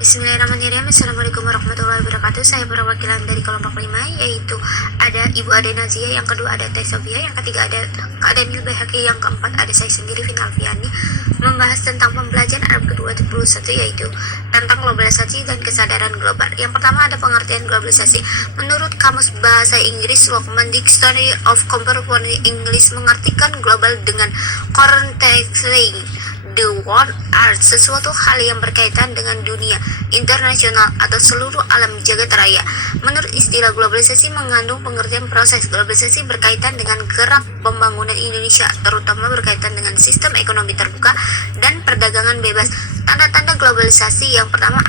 Bismillahirrahmanirrahim. Assalamualaikum warahmatullahi wabarakatuh. Saya perwakilan dari kelompok 5, yaitu ada Ibu Ade Nazia, yang kedua ada Teh Sofia, yang ketiga ada Kak Daniel Bayhaki, yang keempat ada saya sendiri Vina Alfiani, membahas tentang pembelajaran Arab ke-21, yaitu tentang globalisasi dan kesadaran global. Yang pertama ada pengertian globalisasi. Menurut Kamus Bahasa Inggris Wellcome Dictionary of Contemporary English, mengartikan global dengan contexting the world art, sesuatu hal yang berkaitan dengan dunia internasional atau seluruh alam jagat raya. Menurut istilah globalisasi mengandung pengertian proses globalisasi berkaitan dengan gerak pembangunan Indonesia, terutama berkaitan dengan sistem ekonomi terbuka dan perdagangan bebas. Tanda-tanda globalisasi yang pertama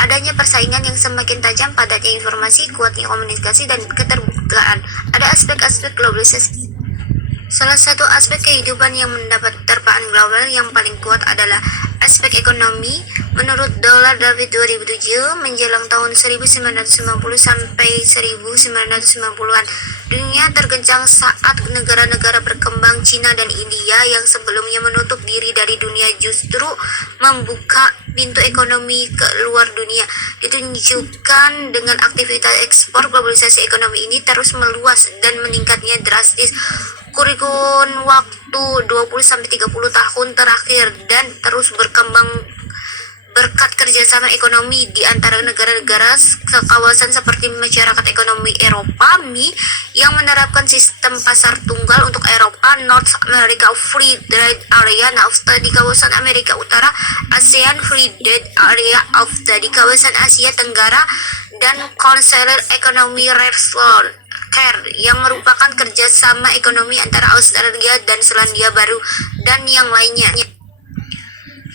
adanya persaingan yang semakin tajam, padatnya informasi, kuatnya komunikasi, dan keterbukaan. Ada aspek-aspek globalisasi. Salah satu aspek kehidupan yang mendapat terpaan global yang paling kuat adalah aspek ekonomi. Menurut Dollar David 2007, menjelang tahun 1990 sampai 1990-an, dunia tergencang saat negara-negara berkembang Cina dan India yang sebelumnya menutup diri dari dunia justru membuka pintu ekonomi ke luar dunia. Ditunjukkan dengan aktivitas ekspor, globalisasi ekonomi ini terus meluas dan meningkatnya drastis kurun waktu 20-30 tahun terakhir, dan terus berkembang berkat kerjasama ekonomi di antara negara-negara sekawasan seperti masyarakat ekonomi Eropa (MI) yang menerapkan sistem pasar tunggal untuk Eropa, North America Free Trade Area, NAFTA di kawasan Amerika Utara, ASEAN Free Trade Area, AFTA di kawasan Asia Tenggara, dan Council Economy Reform yang merupakan kerjasama ekonomi antara Australia dan Selandia Baru dan yang lainnya.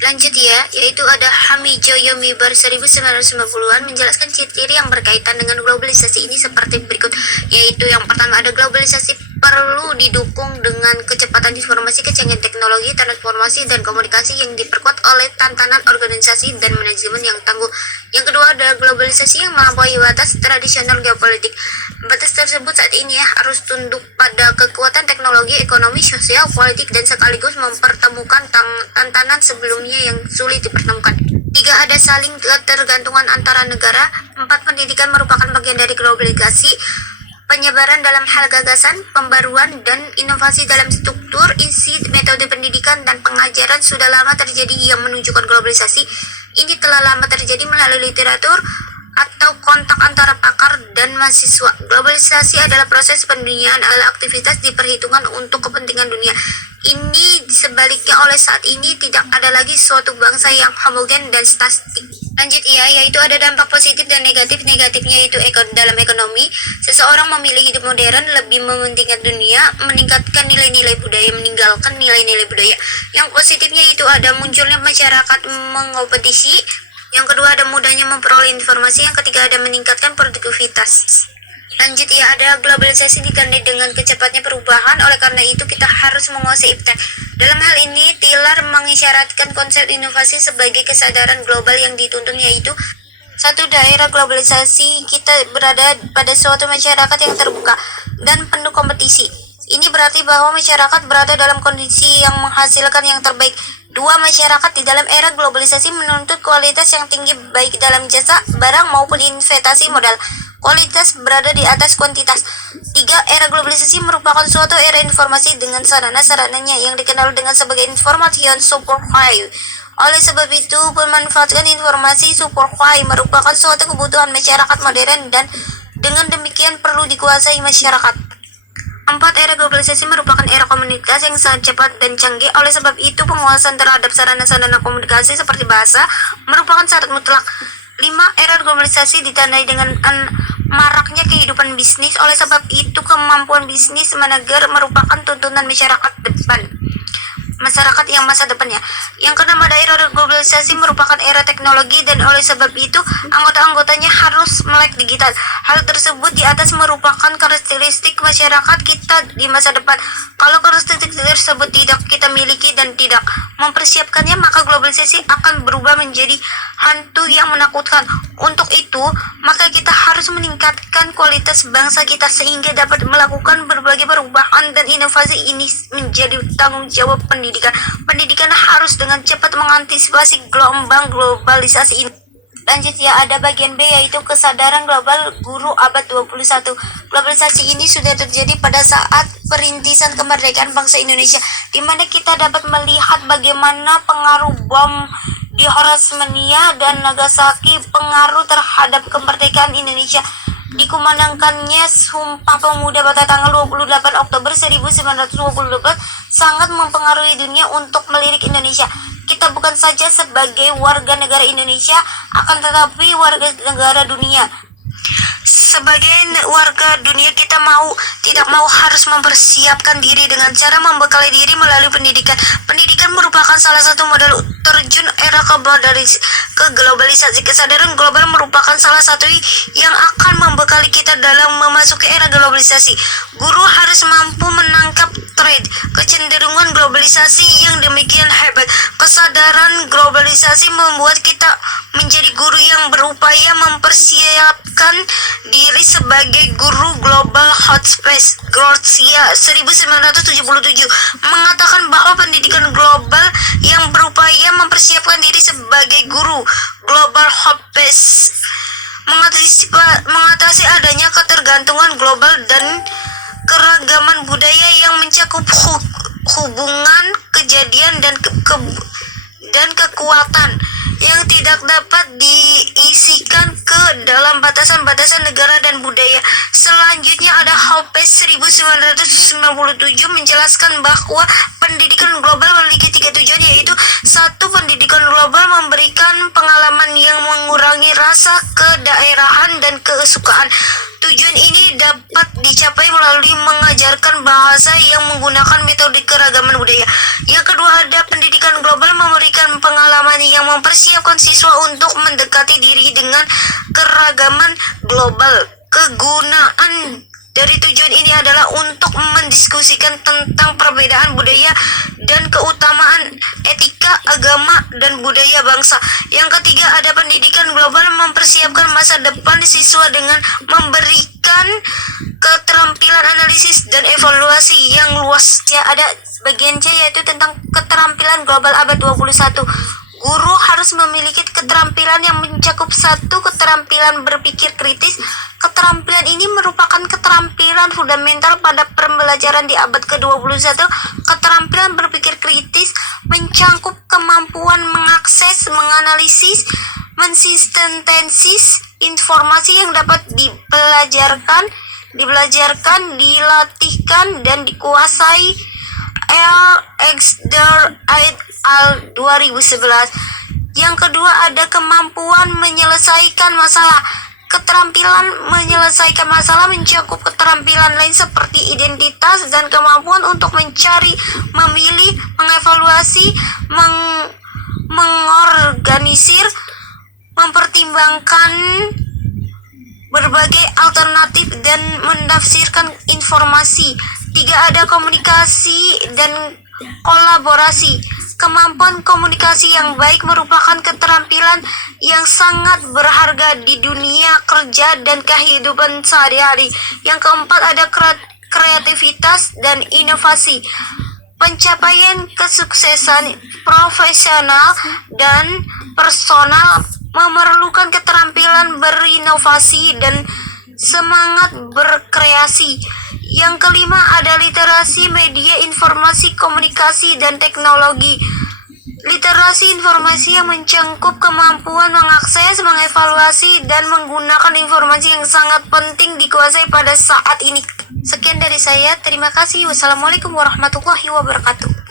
Lanjut ya, yaitu ada Hamijo Yomibar 1990-an menjelaskan ciri-ciri yang berkaitan dengan globalisasi ini seperti berikut, yaitu yang pertama ada globalisasi perlu didukung dengan kecepatan informasi, kecanggihan teknologi, transformasi, dan komunikasi yang diperkuat oleh tantangan organisasi dan manajemen yang tangguh. Yang kedua ada globalisasi yang melampaui batas tradisional geopolitik. Batas tersebut saat ini harus tunduk pada kekuatan teknologi, ekonomi, sosial, politik, dan sekaligus mempertemukan tantangan sebelumnya yang sulit dipertemukan. 3. Ada saling ketergantungan antara negara. 4. Pendidikan merupakan bagian dari globalisasi. Penyebaran dalam hal gagasan, pembaruan, dan inovasi dalam struktur, isi, metode pendidikan, dan pengajaran sudah lama terjadi yang menunjukkan globalisasi. Ini telah lama terjadi melalui literatur atau kontak antara pakar dan mahasiswa. Globalisasi adalah proses penduniaan ala aktivitas diperhitungkan untuk kepentingan dunia. Ini sebaliknya oleh saat ini tidak ada lagi suatu bangsa yang homogen dan statik. Lanjut ya, yaitu ada dampak positif dan negatif. Negatifnya itu dalam ekonomi, seseorang memilih hidup modern, lebih mementingkan dunia, meningkatkan nilai-nilai budaya, meninggalkan nilai-nilai budaya. Yang positifnya itu ada munculnya masyarakat mengompetisi. Yang kedua ada mudahnya memperoleh informasi. Yang ketiga ada meningkatkan produktivitas. Lanjut ya, ada globalisasi ditandai dengan kecepatnya perubahan. Oleh karena itu kita harus menguasai iptek. Dalam hal ini Tiller mengisyaratkan konsep inovasi sebagai kesadaran global yang dituntun, yaitu satu daerah globalisasi kita berada pada suatu masyarakat yang terbuka dan penuh kompetisi. Ini berarti bahwa masyarakat berada dalam kondisi yang menghasilkan yang terbaik. 2. Masyarakat di dalam era globalisasi menuntut kualitas yang tinggi baik dalam jasa, barang maupun investasi modal. Kualitas berada di atas kuantitas. 3. Era globalisasi merupakan suatu era informasi dengan sarana-sarananya yang dikenal dengan sebagai information superhighway. Oleh sebab itu, memanfaatkan informasi superhighway merupakan suatu kebutuhan masyarakat modern dan dengan demikian perlu dikuasai masyarakat. 4. Era globalisasi merupakan era komunikasi yang sangat cepat dan canggih. Oleh sebab itu, penguasaan terhadap sarana-sarana komunikasi seperti bahasa merupakan syarat mutlak. 5. Era globalisasi ditandai dengan maraknya kehidupan bisnis. Oleh sebab itu, kemampuan bisnis manajer merupakan tuntunan masyarakat yang masa depannya. Yang keenam ada era globalisasi merupakan era teknologi, dan oleh sebab itu anggota-anggotanya harus melek digital. Hal tersebut di atas merupakan karakteristik masyarakat kita di masa depan. Kalau karakteristik tersebut tidak kita miliki dan tidak mempersiapkannya, maka globalisasi akan berubah menjadi hantu yang menakutkan. Untuk itu, maka kita harus meningkatkan kualitas bangsa kita sehingga dapat melakukan berbagai perubahan dan inovasi. Ini menjadi tanggung jawab pendidikan. Pendidikan harus dengan cepat mengantisipasi gelombang globalisasi ini. Lanjut ya, ada bagian B yaitu kesadaran global guru abad 21. Globalisasi ini sudah terjadi pada saat perintisan kemerdekaan bangsa Indonesia, di mana kita dapat melihat bagaimana pengaruh bom di Hiroshima dan Nagasaki pengaruh terhadap kemerdekaan Indonesia. Dikumandangkannya Sumpah Pemuda pada tanggal 28 Oktober 1928 sangat mempengaruhi dunia untuk melirik Indonesia. Kita bukan saja sebagai warga negara Indonesia, akan tetapi warga negara dunia. Sebagai warga dunia, kita tidak mau harus mempersiapkan diri dengan cara membekali diri melalui pendidikan. Pendidikan merupakan salah satu modal terjun era ke globalisasi. Kesadaran global merupakan salah satu yang akan membekali kita dalam memasuki era globalisasi. Guru harus mampu menangkap tren kecenderungan globalisasi yang demikian hebat. Kesadaran globalisasi membuat kita menjadi guru yang berupaya mempersiapkan diri sebagai guru global. Hotspace Garcia 1977 mengatakan bahwa pendidikan global yang berupaya mempersiapkan diri sebagai guru global Hotspace mengatasi adanya ketergantungan global dan keragaman budaya yang mencakup hubungan, kejadian, dan kekuatan yang tidak dapat diisikan ke dalam batasan-batasan negara dan budaya. Selanjutnya ada Hotspace 1997 menjelaskan bahwa pendidikan global memiliki 3 tujuan, yaitu 1. Pendidikan global memberikan pengalaman yang mengurangi rasa kedaerahan dan kesukaan. Tujuan ini dapat dicapai melalui mengajarkan bahasa yang menggunakan metode keragaman budaya. Yang kedua, ada pendidikan global memberikan pengalaman yang mempersiapkan siswa untuk mendekati diri dengan keragaman global. Kegunaan dari tujuan ini adalah untuk mendiskusikan tentang perbedaan budaya dan keutamaan etika, agama, dan budaya bangsa. Yang ketiga, ada pendidikan global mempersiapkan masa depan siswa dengan memberikan keterampilan analisis dan evaluasi yang luas. Ya, ada bagian C yaitu tentang keterampilan global abad 21. Guru harus memiliki keterampilan yang mencakup 1. Keterampilan berpikir kritis. Keterampilan ini merupakan keterampilan fundamental pada pembelajaran di abad ke-21. Keterampilan berpikir kritis mencakup kemampuan mengakses, menganalisis, mensintesis informasi yang dapat dibelajarkan, dilatihkan, dan dikuasai. Exder et al. 2011. Yang kedua, ada kemampuan menyelesaikan masalah. Keterampilan menyelesaikan masalah mencakup keterampilan lain seperti identitas dan kemampuan untuk mencari, memilih, mengevaluasi, mengorganisir, mempertimbangkan berbagai alternatif, dan menafsirkan informasi. 3. Ada komunikasi dan kolaborasi. Kemampuan komunikasi yang baik merupakan keterampilan yang sangat berharga di dunia kerja dan kehidupan sehari-hari. Yang keempat, ada kreativitas dan inovasi. Pencapaian kesuksesan profesional dan personal memerlukan keterampilan berinovasi dan semangat berkreasi. Yang kelima, ada literasi media informasi, komunikasi, dan teknologi. Literasi informasi yang mencakup kemampuan mengakses, mengevaluasi, dan menggunakan informasi yang sangat penting dikuasai pada saat ini. Sekian dari saya, terima kasih. Wassalamualaikum warahmatullahi wabarakatuh.